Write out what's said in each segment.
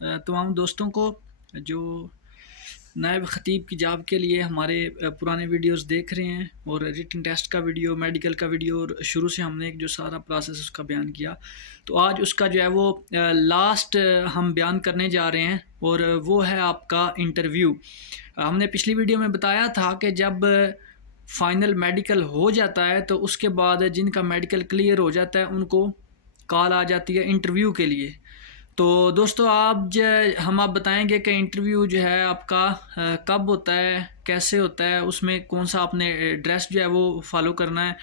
تمام دوستوں کو جو نائب خطیب کی جاب کے لیے ہمارے پرانے ویڈیوز دیکھ رہے ہیں اور ریٹن ٹیسٹ کا ویڈیو، میڈیکل کا ویڈیو، اور شروع سے ہم نے جو سارا پروسیس اس کا بیان کیا، تو آج اس کا جو ہے وہ لاسٹ ہم بیان کرنے جا رہے ہیں، اور وہ ہے آپ کا انٹرویو۔ ہم نے پچھلی ویڈیو میں بتایا تھا کہ جب فائنل میڈیکل ہو جاتا ہے تو اس کے بعد جن کا میڈیکل کلیئر ہو جاتا ہے ان کو کال آ جاتی ہے انٹرویو کے لیے۔ تو دوستو ہم آپ بتائیں گے کہ انٹرویو جو ہے آپ کا کب ہوتا ہے، کیسے ہوتا ہے، اس میں کون سا آپ نے ڈریس جو ہے وہ فالو کرنا ہے،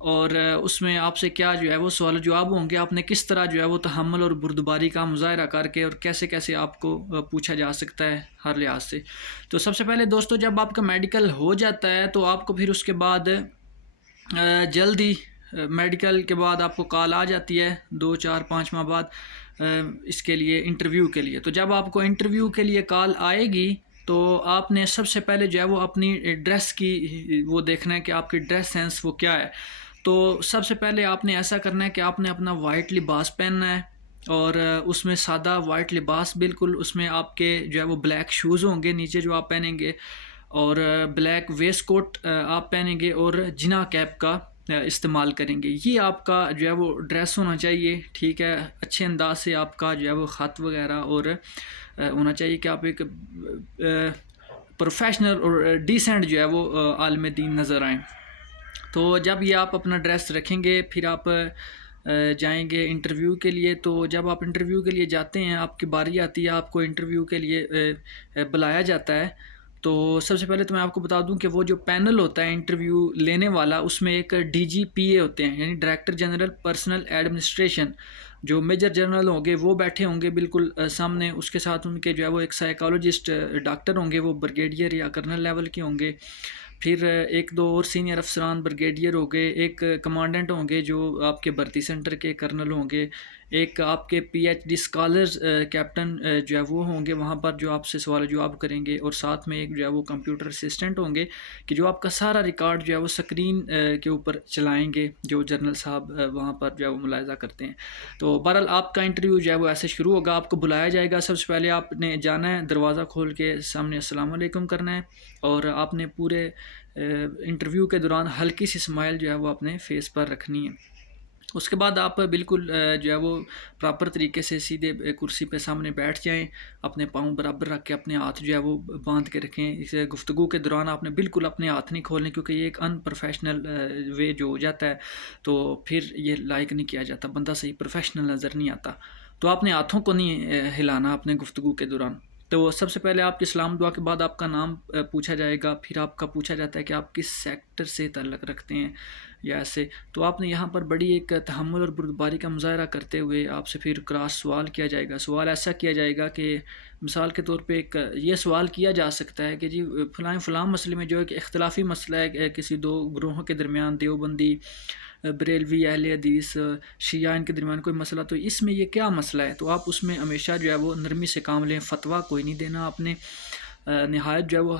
اور اس میں آپ سے کیا جو ہے وہ سوال و جواب ہوں گے، آپ نے کس طرح جو ہے وہ تحمل اور بردباری کا مظاہرہ کر کے، اور کیسے کیسے آپ کو پوچھا جا سکتا ہے ہر لحاظ سے۔ تو سب سے پہلے دوستو جب آپ کا میڈیکل ہو جاتا ہے تو آپ کو پھر اس کے بعد جلدی میڈیکل کے بعد آپ کو کال آ جاتی ہے 2 4 5 ماہ بعد اس کے لیے انٹرویو کے لیے۔ تو جب آپ کو انٹرویو کے لیے کال آئے گی تو آپ نے سب سے پہلے جو ہے وہ اپنی ڈریس کی وہ دیکھنا ہے کہ آپ کی ڈریس سینس وہ کیا ہے۔ تو سب سے پہلے آپ نے ایسا کرنا ہے کہ آپ نے اپنا وائٹ لباس پہننا ہے، اور اس میں سادہ وائٹ لباس، بالکل اس میں آپ کے جو ہے وہ بلیک شوز ہوں گے نیچے جو آپ پہنیں گے، اور بلیک ویسٹ کوٹ آپ پہنیں گے، اور جنا کیپ کا استعمال کریں گے۔ یہ آپ کا جو ہے وہ ڈریس ہونا چاہیے، ٹھیک ہے، اچھے انداز سے آپ کا جو ہے وہ خط وغیرہ اور ہونا چاہیے کہ آپ ایک پروفیشنل اور ڈیسنٹ جو ہے وہ عالم دین نظر آئیں۔ تو جب یہ آپ اپنا ڈریس رکھیں گے پھر آپ جائیں گے انٹرویو کے لیے۔ تو جب آپ انٹرویو کے لیے جاتے ہیں، آپ کی باری آتی ہے، آپ کو انٹرویو کے لیے بلایا جاتا ہے، تو سب سے پہلے تو میں آپ کو بتا دوں کہ وہ جو پینل ہوتا ہے انٹرویو لینے والا، اس میں ایک DGPA ہوتے ہیں، یعنی ڈائریکٹر جنرل پرسنل ایڈمنسٹریشن، جو میجر جنرل ہوں گے وہ بیٹھے ہوں گے بالکل سامنے، اس کے ساتھ ان کے جو ہے وہ ایک سائیکالوجسٹ ڈاکٹر ہوں گے، وہ بریگیڈیئر یا کرنل لیول کے ہوں گے، پھر ایک دو اور سینئر افسران بریگیڈیئر ہوں گے، ایک کمانڈنٹ ہوں گے جو آپ کے بھرتی سینٹر کے کرنل ہوں گے، ایک آپ کے PhD اسکالرز کیپٹن جو ہے وہ ہوں گے وہاں پر جو آپ سے سوال و جواب کریں گے، اور ساتھ میں ایک جو ہے وہ کمپیوٹر اسسٹنٹ ہوں گے کہ جو آپ کا سارا ریکارڈ جو ہے وہ سکرین کے اوپر چلائیں گے، جو جنرل صاحب وہاں پر جو ہے وہ ملاحظہ کرتے ہیں۔ تو بہرحال آپ کا انٹرویو جو ہے وہ ایسے شروع ہوگا، آپ کو بلایا جائے گا، سب سے پہلے آپ نے جانا ہے، دروازہ کھول کے سامنے السلام علیکم کرنا ہے، اور آپ نے پورے انٹرویو کے دوران ہلکی سی اسمائل جو ہے وہ اپنے فیس پر رکھنی ہے۔ اس کے بعد آپ بالکل جو ہے وہ پراپر طریقے سے سیدھے کرسی پہ سامنے بیٹھ جائیں، اپنے پاؤں برابر رکھ کے اپنے ہاتھ جو ہے وہ باندھ کے رکھیں۔ اس گفتگو کے دوران آپ نے بالکل اپنے ہاتھ نہیں کھولنے، کیونکہ یہ ایک ان پروفیشنل وے جو ہو جاتا ہے تو پھر یہ لائق نہیں کیا جاتا، بندہ صحیح پروفیشنل نظر نہیں آتا۔ تو آپ نے ہاتھوں کو نہیں ہلانا اپنے گفتگو کے دوران۔ تو سب سے پہلے آپ کی سلام دعا کے بعد آپ کا نام پوچھا جائے گا، پھر آپ کا پوچھا جاتا ہے کہ آپ کس سیکٹر سے تعلق رکھتے ہیں یا ایسے۔ تو آپ نے یہاں پر بڑی ایک تحمل اور بردباری کا مظاہرہ کرتے ہوئے آپ سے پھر کراس سوال کیا جائے گا۔ سوال ایسا کیا جائے گا کہ مثال کے طور پہ ایک یہ سوال کیا جا سکتا ہے کہ جی فلاں مسئلے میں جو ایک اختلافی مسئلہ ہے کسی دو گروہوں کے درمیان، دیوبندی، بریلوی، اہل حدیث، شیعہ، ان کے درمیان کوئی مسئلہ، تو اس میں یہ کیا مسئلہ ہے، تو آپ اس میں ہمیشہ جو ہے وہ نرمی سے کام لیں، فتویٰ کوئی نہیں دینا آپ نے، نہایت جو ہے وہ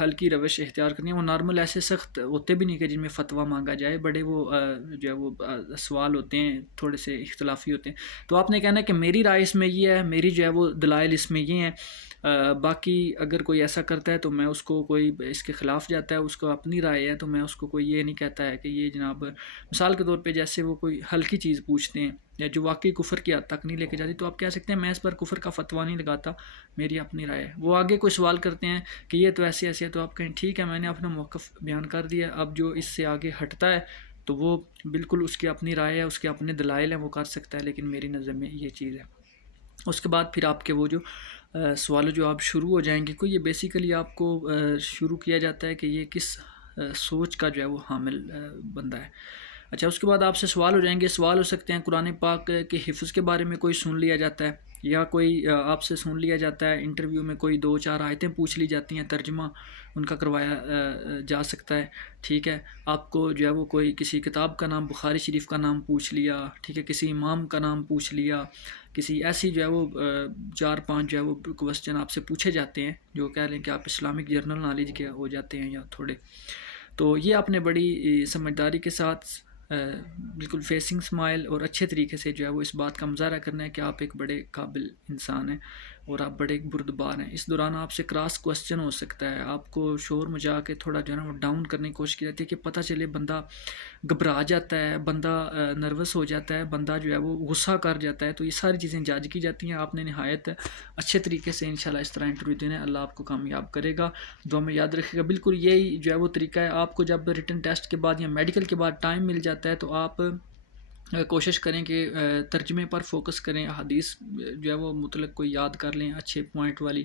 ہلکی روش اختیار کرنی ہے۔ وہ نارمل ایسے سخت ہوتے بھی نہیں کہ جن میں فتویٰ مانگا جائے، بڑے وہ جو ہے وہ سوال ہوتے ہیں تھوڑے سے اختلافی ہوتے ہیں۔ تو آپ نے کہنا ہے کہ میری رائے اس میں یہ ہے، میری جو ہے وہ دلائل اس میں یہ ہیں، باقی اگر کوئی ایسا کرتا ہے تو میں اس کو، کوئی اس کے خلاف جاتا ہے، اس کو اپنی رائے ہے تو میں اس کو کوئی یہ نہیں کہتا ہے کہ یہ جناب، مثال کے طور پہ جیسے وہ کوئی ہلکی چیز پوچھتے ہیں یا جو واقعی کفر کی حد تک نہیں لے کے جاتی، تو آپ کہہ سکتے ہیں میں اس پر کفر کا فتویٰ نہیں لگاتا، میری اپنی رائے ہے۔ وہ آگے کوئی سوال کرتے ہیں کہ یہ تو ایسے ایسے ہے، تو آپ کہیں ٹھیک ہے میں نے اپنا موقف بیان کر دیا، اب جو اس سے آگے ہٹتا ہے تو وہ بالکل اس کی اپنی رائے ہے، اس کے اپنے دلائل ہیں، وہ کر سکتا ہے، لیکن میری نظر میں یہ چیز ہے۔ اس کے بعد پھر آپ کے وہ جو سوال جو آپ شروع ہو جائیں گے، کوئی یہ بیسیکلی آپ کو شروع کیا جاتا ہے کہ یہ کس سوچ کا جو ہے وہ حامل بندہ ہے۔ اچھا، اس کے بعد آپ سے سوال ہو جائیں گے، سوال ہو سکتے ہیں قرآن پاک کے حفظ کے بارے میں کوئی سن لیا جاتا ہے، یا کوئی آپ سے سن لیا جاتا ہے انٹرویو میں، کوئی 2 4 آیتیں پوچھ لی جاتی ہیں، ترجمہ ان کا کروایا جا سکتا ہے، ٹھیک ہے۔ آپ کو جو ہے وہ کوئی کسی کتاب کا نام، بخاری شریف کا نام پوچھ لیا، ٹھیک ہے، کسی امام کا نام پوچھ لیا، کسی ایسی جو ہے وہ 4 5 جو ہے وہ کوسچن آپ سے پوچھے جاتے ہیں جو کہہ لیں کہ آپ اسلامک جرنل نالج کے ہو جاتے ہیں یا تھوڑے۔ تو یہ آپ نے بڑی سمجھداری کے ساتھ بالکل فیسنگ اسمائل اور اچھے طریقے سے جو ہے وہ اس بات کا مظاہرہ کرنا ہے کہ آپ ایک بڑے قابل انسان ہیں اور آپ بڑے ایک بردبار ہیں. اس دوران آپ سے کراس کوسچن ہو سکتا ہے, آپ کو شور مچا کے تھوڑا جو ہے نا وہ ڈاؤن کرنے کی کوشش کی جاتی ہے کہ پتہ چلے بندہ گھبرا جاتا ہے, بندہ نروس ہو جاتا ہے, بندہ جو ہے وہ غصہ کر جاتا ہے. تو یہ ساری چیزیں جج کی جاتی ہیں. آپ نے نہایت اچھے طریقے سے انشاءاللہ اس طرح انٹرویو دینا ہے. اللہ آپ کو کامیاب کرے گا. دعا میں یاد رکھے گا. بالکل یہی جو ہے وہ طریقہ ہے. آپ کو جب ریٹن ٹیسٹ کے بعد یا میڈیکل کے بعد ٹائم مل جاتا ہے تو آپ کوشش کریں کہ ترجمے پر فوکس کریں. حدیث جو ہے وہ مطلق کوئی یاد کر لیں, اچھے پوائنٹ والی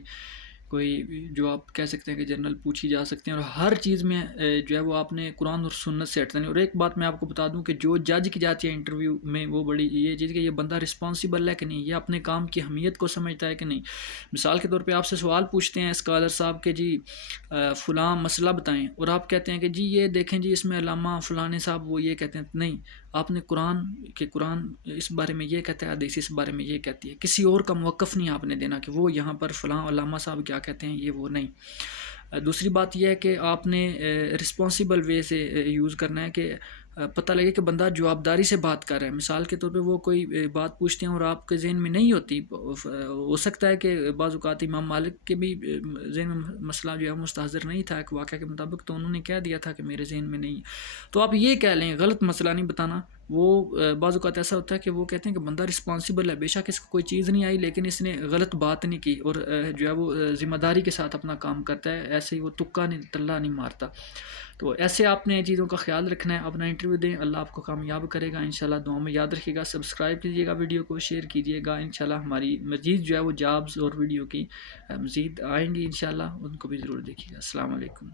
کوئی جو آپ کہہ سکتے ہیں کہ جنرل پوچھی جا سکتے ہیں. اور ہر چیز میں جو ہے وہ آپ نے قرآن اور سنت سے ہٹنا نہیں. اور ایک بات میں آپ کو بتا دوں کہ جو جج کی جاتی ہے انٹرویو میں وہ بڑی یہ چیز کہ یہ بندہ رسپانسیبل ہے کہ نہیں, یہ اپنے کام کی اہمیت کو سمجھتا ہے کہ نہیں. مثال کے طور پہ آپ سے سوال پوچھتے ہیں اسکالر صاحب کہ جی فلاں مسئلہ بتائیں, اور آپ کہتے ہیں کہ جی یہ دیکھیں جی اس میں علامہ فلاں صاحب وہ یہ کہتے ہیں. نہیں, آپ نے قرآن اس بارے میں یہ کہتا ہے, حدیث اس بارے میں یہ کہتی ہے. کسی اور کا موقف نہیں آپ نے دینا کہ وہ یہاں پر فلاں علامہ صاحب کیا کہتے ہیں, یہ وہ نہیں. دوسری بات یہ ہے کہ آپ نے رسپانسیبل وے سے یوز کرنا ہے کہ پتہ لگے کہ بندہ جوابداری سے بات کر رہا ہے. مثال کے طور پہ وہ کوئی بات پوچھتے ہیں اور آپ کے ذہن میں نہیں ہوتی, ہو سکتا ہے کہ بعض اوقات امام مالک کے بھی ذہن میں مسئلہ جو ہے مستحضر نہیں تھا ایک واقعہ کے مطابق, تو انہوں نے کہہ دیا تھا کہ میرے ذہن میں نہیں. تو آپ یہ کہہ لیں, غلط مسئلہ نہیں بتانا. وہ بعض اوقات ایسا ہوتا ہے کہ وہ کہتے ہیں کہ بندہ رسپانسیبل ہے, بے شک اس کو کوئی چیز نہیں آئی لیکن اس نے غلط بات نہیں کی اور جو ہے وہ ذمہ داری کے ساتھ اپنا کام کرتا ہے, ایسے ہی وہ تکا نہیں تلا نہیں مارتا. تو ایسے آپ نے چیزوں کا خیال رکھنا ہے. اپنا انٹرویو دیں, اللہ آپ کو کامیاب کرے گا انشاءاللہ. دعا میں یاد رکھیے گا. سبسکرائب کیجیے گا, ویڈیو کو شیئر کیجیے گا. انشاءاللہ ہماری مزید جو ہے وہ جابز اور ویڈیو کی مزید آئیں گی انشاءاللہ, ان کو بھی ضرور دیکھیے گا. السلام علیکم.